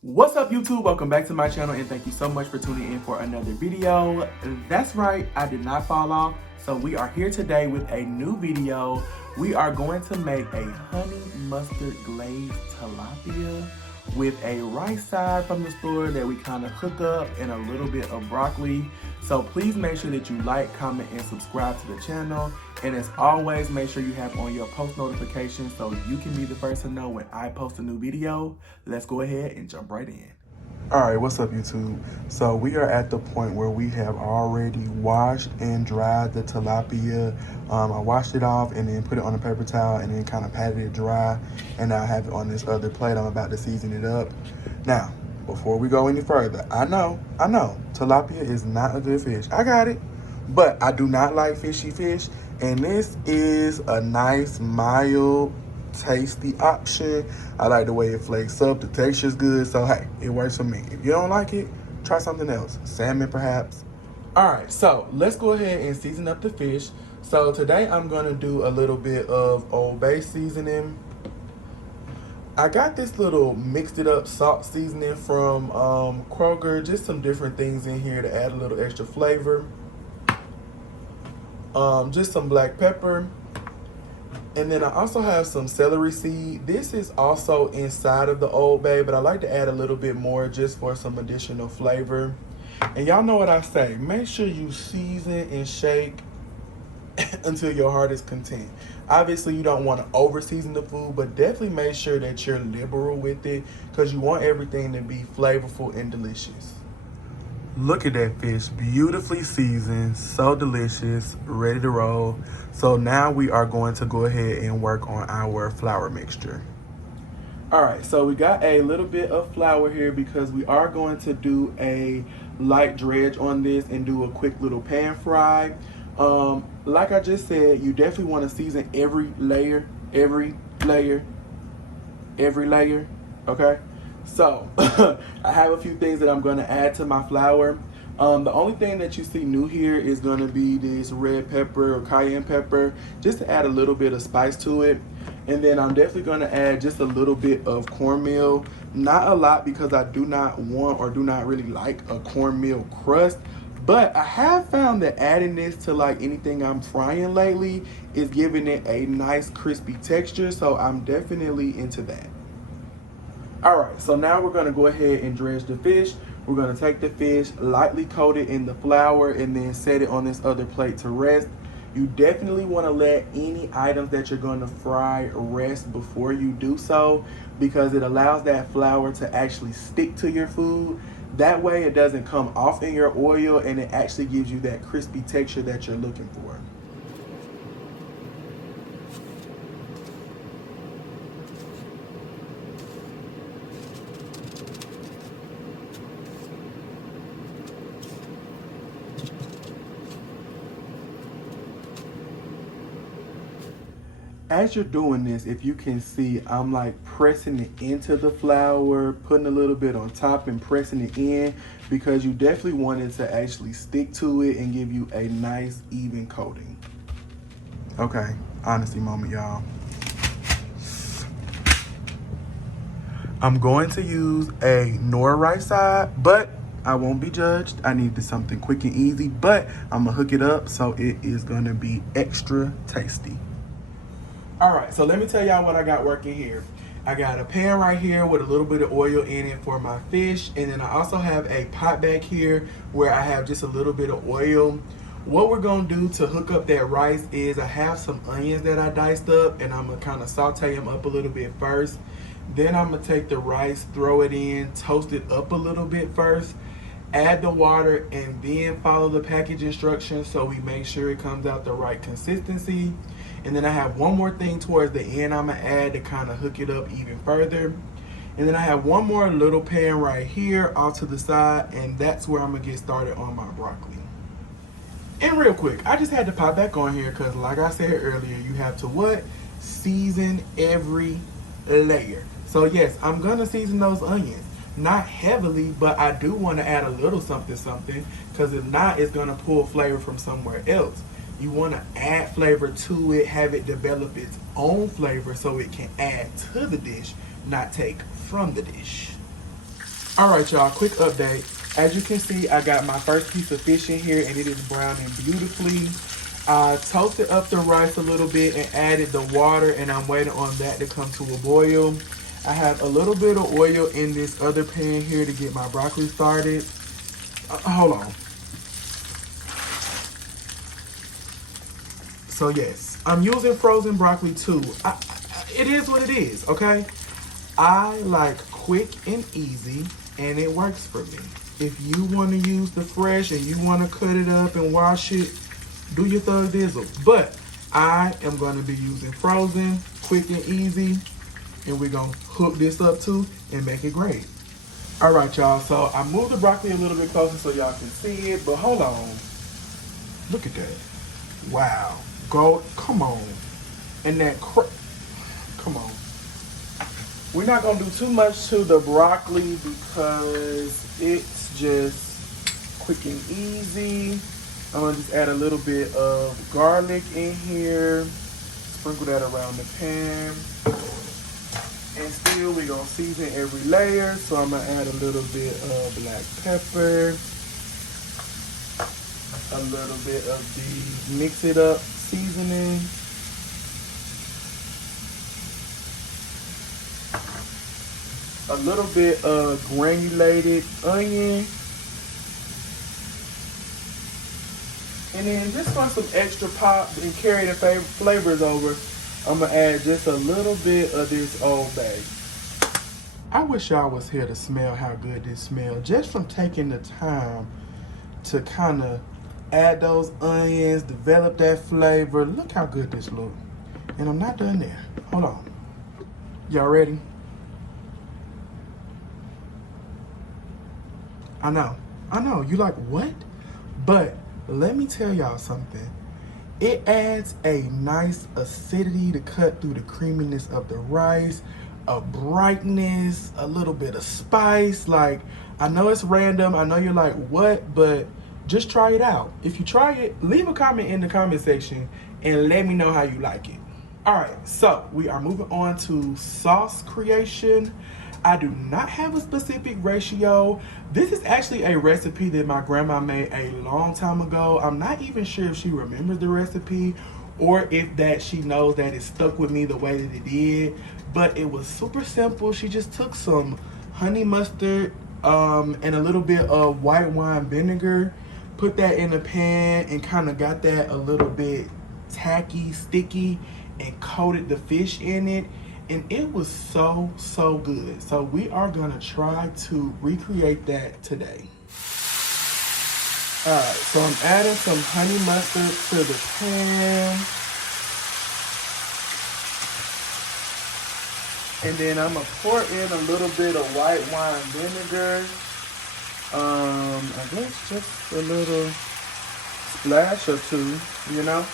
What's up, YouTube? Welcome back to my channel and thank you so much for tuning in for another video. That's right, I did not fall off. So we are here today with a new video. We are going to make a honey mustard glazed tilapia with a rice side from the store that we kind of hook up and a little bit of broccoli. So please make sure that you like, comment, and subscribe to the channel. And as always, make sure you have on your post notifications so you can be the first to know when I post a new video. Let's go ahead and jump right in. All right, what's up, YouTube? So we are at the point where we have already washed and dried the tilapia. I washed it off and then put it on a paper towel and then kind of patted it dry. And now I have it on this other plate. I'm about to season it up. Now, before we go any further, I know, tilapia is not a good fish. I got it, but I do not like fishy fish. And this is a nice, mild, tasty option. I like the way it flakes up. The texture's good, so hey, it works for me. If you don't like it, try something else. Salmon, perhaps. All right, so let's go ahead and season up the fish. So today I'm gonna do a little bit of Old Bay seasoning. I got this little mixed it up salt seasoning from Kroger. Just some different things in here to add a little extra flavor. Just some black pepper. And then I also have some celery seed. This is also inside of the Old Bay, but I like to add a little bit more just for some additional flavor. And y'all know what I say. Make sure you season and shake until your heart is content. Obviously, you don't want to over season the food, but definitely make sure that you're liberal with it because you want everything to be flavorful and delicious. Look at that fish, beautifully seasoned, so delicious, ready to roll. So now we are going to go ahead and work on our flour mixture. All right, so we got a little bit of flour here because we are going to do a light dredge on this and do a quick little pan fry. Like I just said, you definitely want to season every layer, okay? So, I have a few things that I'm going to add to my flour. The only thing that you see new here is going to be this red pepper or cayenne pepper, just to add a little bit of spice to it. And then I'm definitely going to add just a little bit of cornmeal. Not a lot because I do not want or do not really like a cornmeal crust. But I have found that adding this to like anything I'm frying lately is giving it a nice crispy texture. So I'm definitely into that. All right, so now we're gonna go ahead and dredge the fish. We're gonna take the fish, lightly coat it in the flour, and then set it on this other plate to rest. You definitely wanna let any items that you're gonna fry rest before you do so, because it allows that flour to actually stick to your food. That way it doesn't come off in your oil and it actually gives you that crispy texture that you're looking for. As you're doing this, if you can see, I'm like pressing it into the flour, putting a little bit on top and pressing it in because you definitely want it to actually stick to it and give you a nice even coating. Okay, honesty moment, y'all. I'm going to use a Nora rice side, but I won't be judged. I needed something quick and easy, but I'm gonna hook it up so it is gonna be extra tasty. All right, so let me tell y'all what I got working here. I got a pan right here with a little bit of oil in it for my fish. And then I also have a pot back here where I have just a little bit of oil. What we're gonna do to hook up that rice is I have some onions that I diced up and I'm gonna kind of saute them up a little bit first. Then I'm gonna take the rice, throw it in, toast it up a little bit first, add the water, and then follow the package instructions so we make sure it comes out the right consistency. And then I have one more thing towards the end I'm gonna add to kind of hook it up even further. And then I have one more little pan right here off to the side, and that's where I'm gonna get started on my broccoli. And real quick, I just had to pop back on here because like I said earlier, you have to what? Season every layer. So yes, I'm gonna season those onions. Not heavily, but I do want to add a little something because if not, it's gonna pull flavor from somewhere else. You want to add flavor to it, have it develop its own flavor so it can add to the dish, not take from the dish. All right, y'all, quick update. As you can see, I got my first piece of fish in here and it is browning beautifully. I toasted up the rice a little bit and added the water, and I'm waiting on that to come to a boil. I have a little bit of oil in this other pan here to get my broccoli started. Hold on. So yes, I'm using frozen broccoli too. It is what it is, okay? I like quick and easy, and it works for me. If you want to use the fresh and you want to cut it up and wash it, do your thug dizzle. But I am going to be using frozen, quick and easy, and we're going to hook this up too and make it great. All right, y'all, so I moved the broccoli a little bit closer so y'all can see it, but hold on. Look at that. Wow. Go, come on. And that, come on. We're not gonna do too much to the broccoli because it's just quick and easy. I'm gonna just add a little bit of garlic in here, sprinkle that around the pan. And still we're gonna season every layer. So I'm gonna add a little bit of black pepper, a little bit of the mix it up seasoning. A little bit of granulated onion. And then just for some extra pop and carry the flavors over, I'm gonna add just a little bit of this Old Bay. I wish y'all was here to smell how good this smells. Just from taking the time to kind of add those onions, develop that flavor. Look how good this looks. And I'm not done there. Hold on. Y'all ready? I know, you like, what? But let me tell y'all something. It adds a nice acidity to cut through the creaminess of the rice, a brightness, a little bit of spice. Like, I know it's random, I know you're like, what? But just try it out. If you try it, leave a comment in the comment section and let me know how you like it. All right, so we are moving on to sauce creation. I do not have a specific ratio. This is actually a recipe that my grandma made a long time ago. I'm not even sure if she remembers the recipe or if that she knows that it stuck with me the way that it did. But it was super simple. She just took some honey mustard and a little bit of white wine vinegar, put that in a pan and kind of got that a little bit tacky, sticky, and coated the fish in it. And it was so, so good. So we are gonna try to recreate that today. All right, so I'm adding some honey mustard to the pan. And then I'm gonna pour in a little bit of white wine vinegar. I guess just a little splash or two, you know?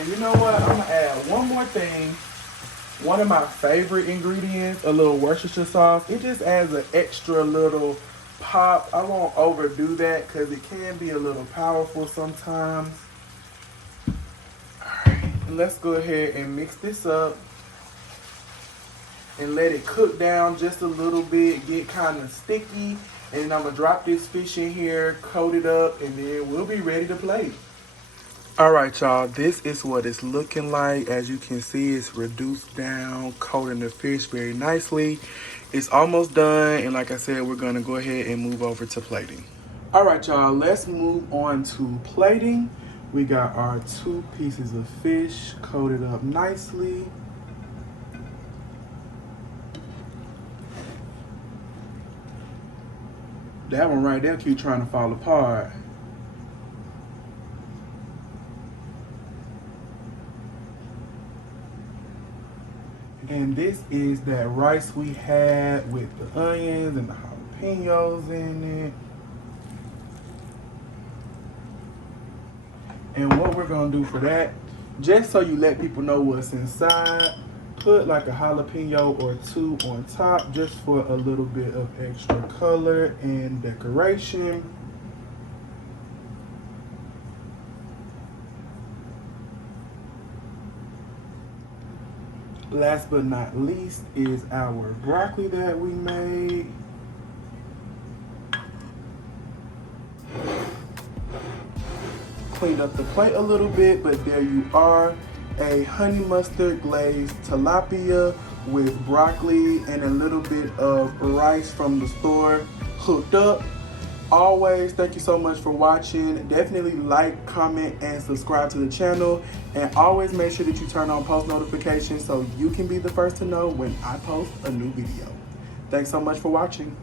And you know what, I'm gonna add one more thing. One of my favorite ingredients, a little Worcestershire sauce. It just adds an extra little pop. I won't overdo that because it can be a little powerful sometimes. All right, let's go ahead and mix this up and let it cook down just a little bit, get kind of sticky. And I'm gonna drop this fish in here, coat it up, and then we'll be ready to plate. All right, y'all, this is what it's looking like. As you can see, it's reduced down, coating the fish very nicely. It's almost done, and like I said, we're gonna go ahead and move over to plating. All right, y'all, let's move on to plating. We got our 2 pieces of fish coated up nicely. That one right there keep trying to fall apart. And this is that rice we had with the onions and the jalapenos in it. And what we're gonna do for that, just so you let people know what's inside, put like a jalapeno or 2 on top just for a little bit of extra color and decoration. Last but not least is our broccoli that we made. cleaned up the plate a little bit, but there you are. A honey mustard glazed tilapia with broccoli and a little bit of rice from the store hooked up. Always, thank you so much for watching. Definitely like, comment, and subscribe to the channel. And always make sure that you turn on post notifications so you can be the first to know when I post a new video. Thanks so much for watching.